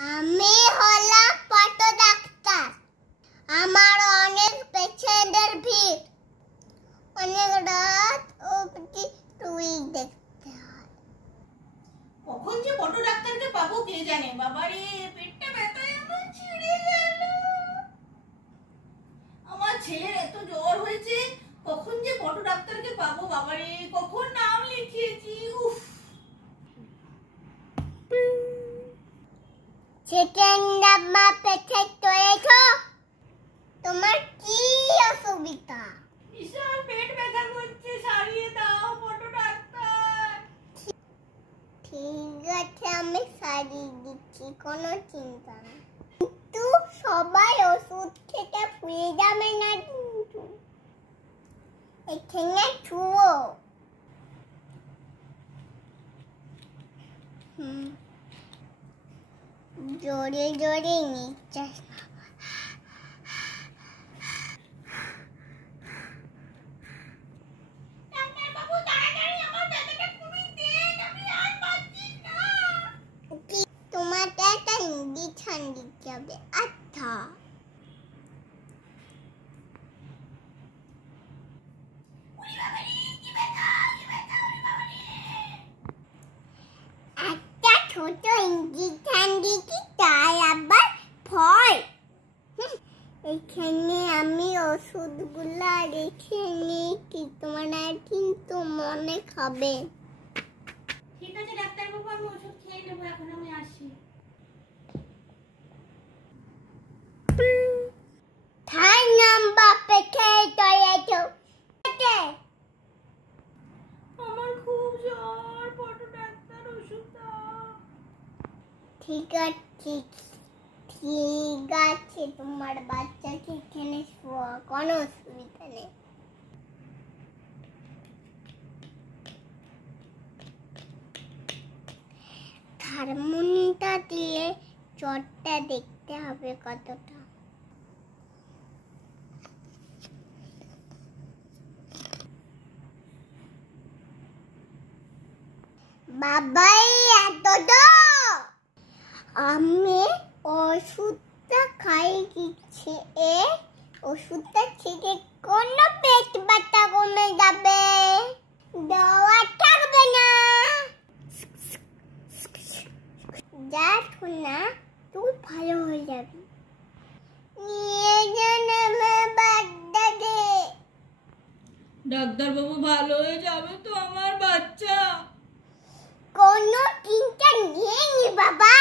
আমি হলাম পশু ডাক্তার। আমার অনেক পেশেন্টের ভিড়, অনেক রাত অবধি রোগী দেখতে হয়। কখন যে পশু ডাক্তারকে পাবো কে জানে। বাবারে, পেটটা ব্যথায় আমার ছিঁড়ে গেল। আমার ছেলের এত জ্বর হয়েছে, কখন যে পশু ডাক্তারকে পাবো। বাবারে, কখন নাম লিখিয়েছি। উফ, সেকেন্ড আম্মা পেশেন্ট হয়েছো, তোমার কি অসুবিধা? বিশাল পেট ব্যথা করছে, সারিয়ে দাও পশু ডাক্তার। ঠিক আছে, আমি সারিয়ে দিচ্ছি, কোনো চিন্তা নেই। কিন্তু সবাই ওষুধ খেতে ভুলে যাবে না কিন্তু। এখানে ছুঁয়ো। জোরে জোরে নিঃশ্বাস। ডাক্তারবাবু, তাড়াতাড়ি আমার ব্যথাটা কমিয়ে দেন, আমি আর পারছি না। তোমাকে একটা ইঞ্জেকশন দিতে হবে। আচ্ছা, একটা ছোট ইঞ্জেকশন দিচ্ছি, তাই আবার ভয়? এখানে আমি ওষুধগুলো রেখে নিয়েছি, তোমরা কিন্তু মনে খাবে। ঠিক আছে ডাক্তারবাবু, আমি ওষুধ খেয়ে নেবো, এখন আমি আসি। থাই নাম্বার পেশেন্ট হয়েছো। আমার খুব জ্বর, পশু ডাক্তার ওষুধ দাও। ঠিক আছে, ঠিক আছে, তোমার বাচ্চাকে এখানে শোয়া, কোনো অসুবিধা নেই। হারমোনিয়ামটা দিয়ে জ্বরটা দেখতে হবে কতটা। বাবাই এত আমি ওষুধটা খাই দিচ্ছি, ওষুধটা থেকে কোনো পেট ব্যথা কমে যাবে, দেওয়া থাকবে না। দেখ না, তুই ভালো হয়ে যাবি। নিয়ে জানে বাচ্চাকে। ডাক্তারবাবু, ভালো হয়ে যাবে তো আমার বাচ্চা? কোনো চিন্তা নেই বাবা।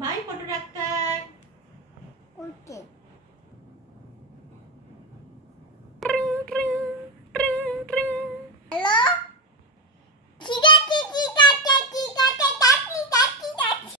বাই পশু ডাক্তার।